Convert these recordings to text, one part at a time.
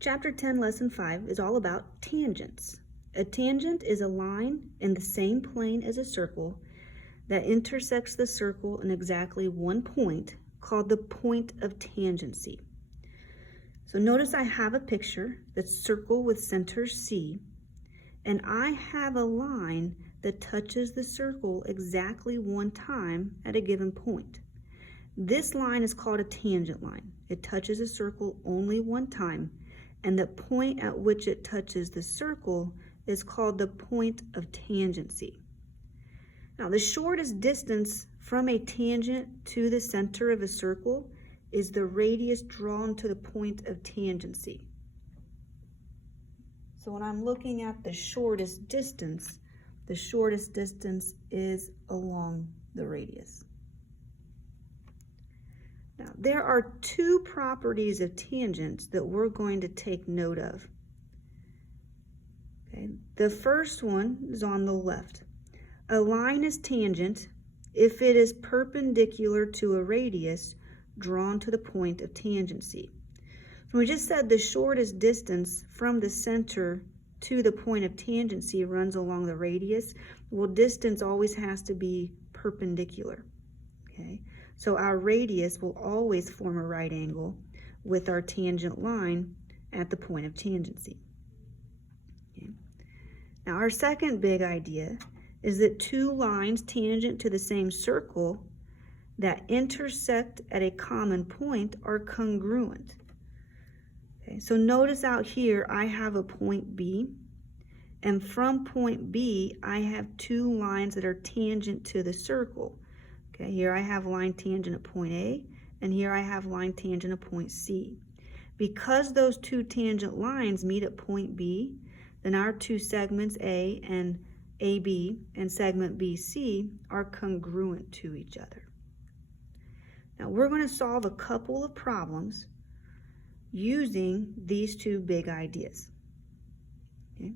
Chapter 10, Lesson 5 is all about tangents. A tangent is a line in the same plane as a circle that intersects the circle in exactly one point, called the point of tangency. So notice I have a picture that's circle with center C, and I have a line that touches the circle exactly one time at a given point. This line is called a tangent line. It touches a circle only one time, and the point at which it touches the circle is called the point of tangency. Now, the shortest distance from a tangent to the center of a circle is the radius drawn to the point of tangency. So when I'm looking at the shortest distance is along the radius. Now, there are two properties of tangents that we're going to take note of. Okay. The first one is on the left. A line is tangent if it is perpendicular to a radius drawn to the point of tangency. So we just said the shortest distance from the center to the point of tangency runs along the radius. Well, distance always has to be perpendicular. Okay. So our radius will always form a right angle with our tangent line at the point of tangency. Okay. Now our second big idea is that two lines tangent to the same circle that intersect at a common point are congruent. Okay, so notice out here I have a point B, and from point B I have two lines that are tangent to the circle. Okay, here I have line tangent at point A, and here I have line tangent at point C. Because those two tangent lines meet at point B, then our two segments A and AB and segment BC are congruent to each other. Now we're going to solve a couple of problems using these two big ideas. Okay?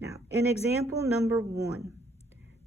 Now, in example number 1,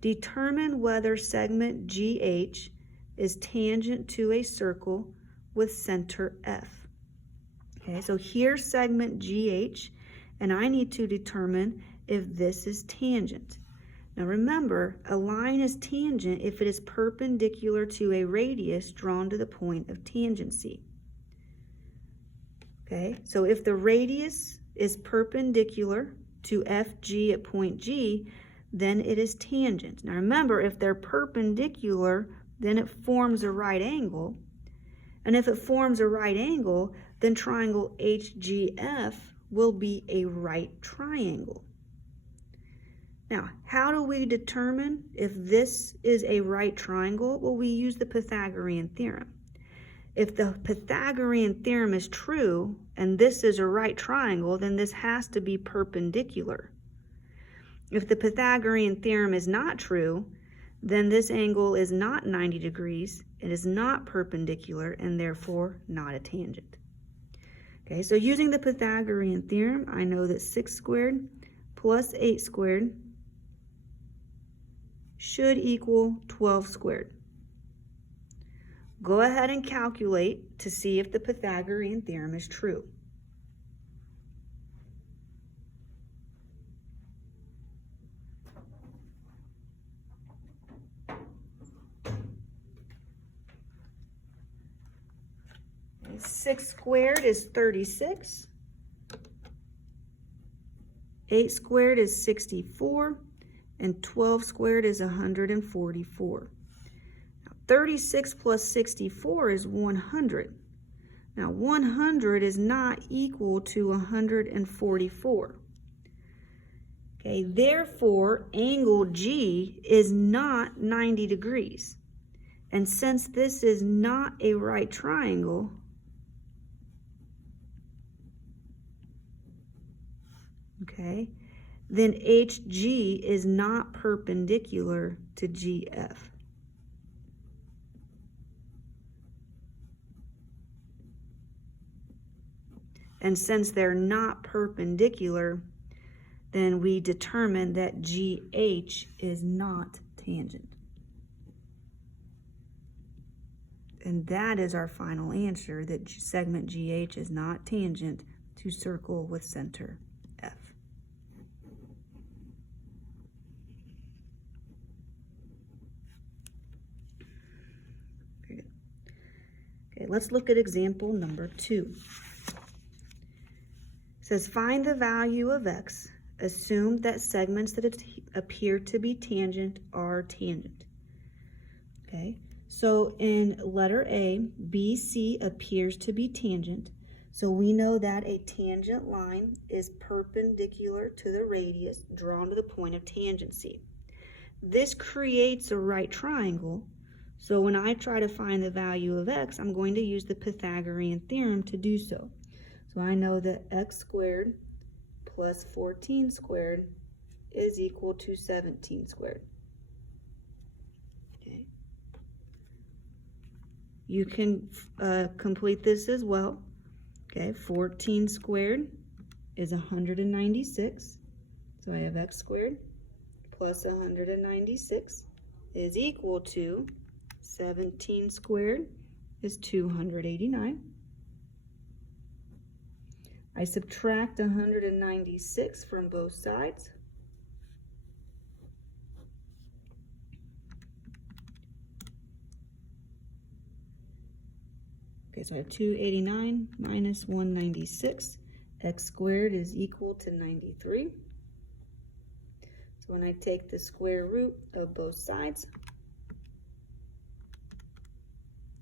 determine whether segment GH is tangent to a circle with center F. Okay, so here's segment GH, and I need to determine if this is tangent. Now remember, a line is tangent if it is perpendicular to a radius drawn to the point of tangency. Okay, so if the radius is perpendicular to FG at point G, then it is tangent. Now remember, if they're perpendicular, then it forms a right angle. And if it forms a right angle, then triangle HGF will be a right triangle. Now, how do we determine if this is a right triangle? Well, we use the Pythagorean theorem. If the Pythagorean theorem is true, and this is a right triangle, then this has to be perpendicular. If the Pythagorean theorem is not true, then this angle is not 90 degrees, it is not perpendicular, and therefore not a tangent. Okay, so using the Pythagorean theorem, I know that 6 squared plus 8 squared should equal 12 squared. Go ahead and calculate to see if the Pythagorean theorem is true. Okay, 6 squared is 36. 8 squared is 64. And 12 squared is 144. 36 plus 64 is 100. Now 100 is not equal to 144. Okay, therefore angle G is not 90 degrees. And since this is not a right triangle, okay, then HG is not perpendicular to GF. And since they're not perpendicular, then we determine that GH is not tangent. And that is our final answer, that segment GH is not tangent to circle with center F. Very good. Okay, let's look at example number 2. It says find the value of x. Assume that segments that appear to be tangent are tangent. Okay, so in letter A, BC appears to be tangent. So we know that a tangent line is perpendicular to the radius drawn to the point of tangency. This creates a right triangle. So when I try to find the value of x, I'm going to use the Pythagorean theorem to do so. So I know that x squared plus 14 squared is equal to 17 squared. Okay. You can complete this as well. Okay, 14 squared is 196. So I have x squared plus 196 is equal to 17 squared is 289. I subtract 196 from both sides. Okay, so I have 289 minus 196. X squared is equal to 93. So when I take the square root of both sides,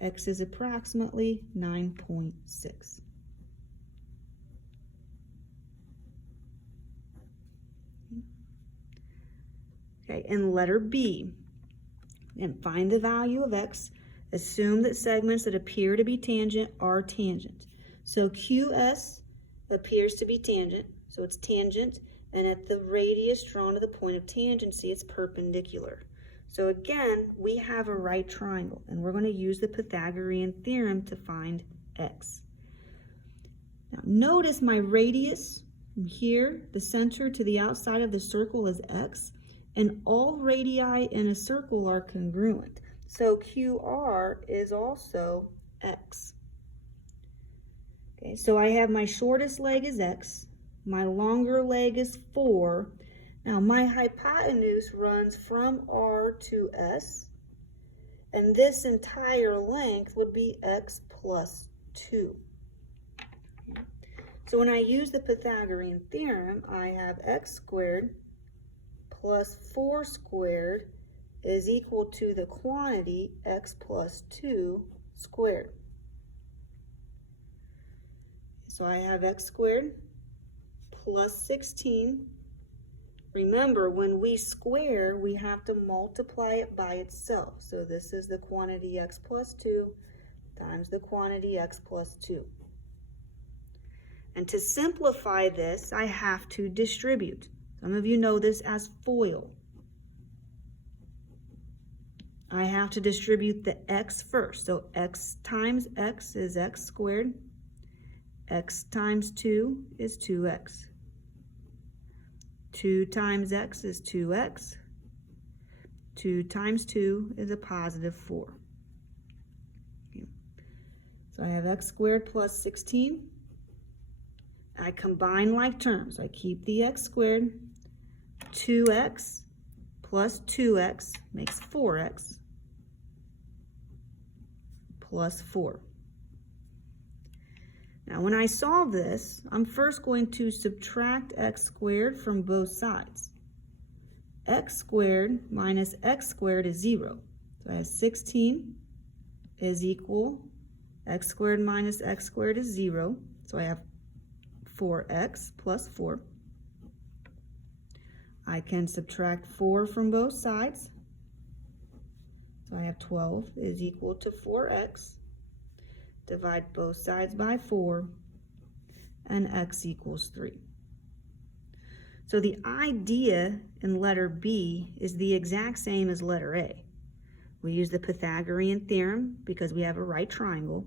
x is approximately 9.6. Okay, in letter B, and find the value of x. Assume that segments that appear to be tangent are tangent. So QS appears to be tangent, so it's tangent, and at the radius drawn to the point of tangency, it's perpendicular. So again, we have a right triangle, and we're going to use the Pythagorean theorem to find x. Now notice my radius from here, the center to the outside of the circle is x, and all radii in a circle are congruent. So QR is also x. Okay, so I have my shortest leg is x, my longer leg is 4. Now my hypotenuse runs from R to S, and this entire length would be x plus 2. So when I use the Pythagorean theorem, I have x squared plus 4 squared is equal to the quantity x plus 2 squared. So I have x squared plus 16. Remember, when we square, we have to multiply it by itself. So this is the quantity x plus 2 times the quantity x plus 2. And to simplify this, I have to distribute. Some of you know this as FOIL. I have to distribute the x first. So x times x is x squared. X times 2 is 2x. 2 times x is 2x. 2 times 2 is a positive 4. Okay. So I have x squared plus 16. I combine like terms. I keep the x squared. 2x plus 2x makes 4x plus 4. Now when I solve this, I'm first going to subtract x squared from both sides. X squared minus x squared is 0. So I have 16 is equal, x squared minus x squared is 0. So I have 4x plus 4. I can subtract 4 from both sides. So I have 12 is equal to 4x. Divide both sides by 4, and x equals 3. So the idea in letter B is the exact same as letter A. We use the Pythagorean theorem because we have a right triangle.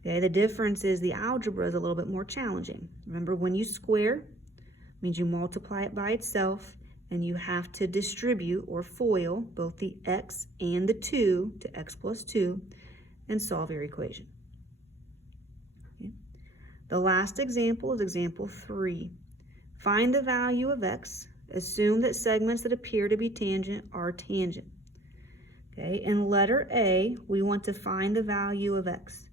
Okay, the difference is the algebra is a little bit more challenging. Remember, when you square, means you multiply it by itself, and you have to distribute or FOIL both the x and the 2 to x plus 2 and solve your equation. Okay. The last example is example 3. Find the value of x. Assume that segments that appear to be tangent are tangent. Okay, in letter A, we want to find the value of x.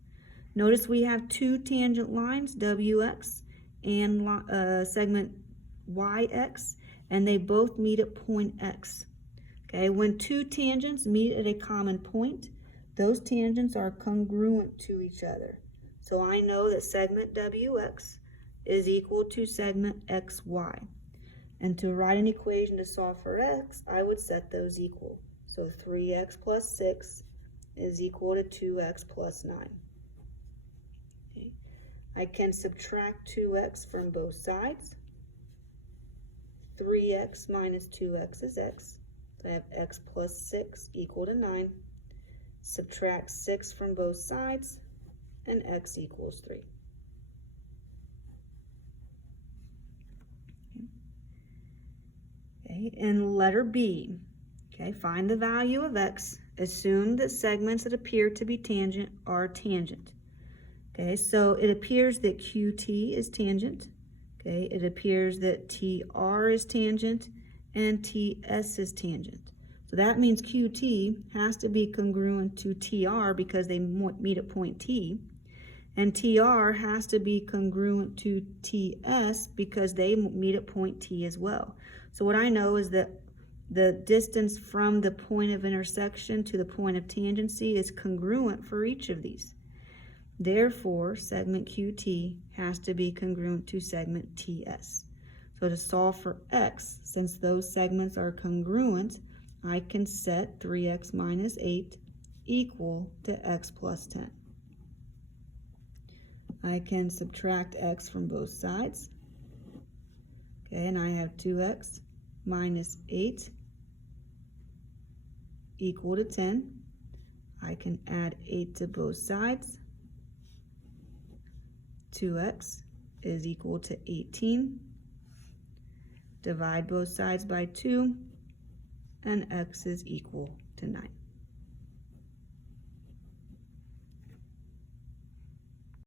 Notice we have two tangent lines, WX and segment YX, and they both meet at point X. Okay, when two tangents meet at a common point, those tangents are congruent to each other. So I know that segment WX is equal to segment XY. And to write an equation to solve for x, I would set those equal. So 3x plus 6 is equal to 2x plus 9. Okay. I can subtract 2x from both sides. 3x minus 2x is x. So I have x plus 6 equal to 9. Subtract 6 from both sides, and x equals 3. Okay, and letter B, okay, find the value of x. Assume that segments that appear to be tangent are tangent. Okay, so it appears that QT is tangent. Okay, it appears that TR is tangent and TS is tangent. So that means QT has to be congruent to TR because they meet at point T. And TR has to be congruent to TS because they meet at point T as well. So what I know is that the distance from the point of intersection to the point of tangency is congruent for each of these. Therefore, segment QT has to be congruent to segment TS. So to solve for x, since those segments are congruent, I can set 3x minus 8 equal to x plus 10. I can subtract x from both sides. Okay, and I have 2x minus 8 equal to 10. I can add 8 to both sides. 2x is equal to 18. Divide both sides by 2, and x is equal to 9.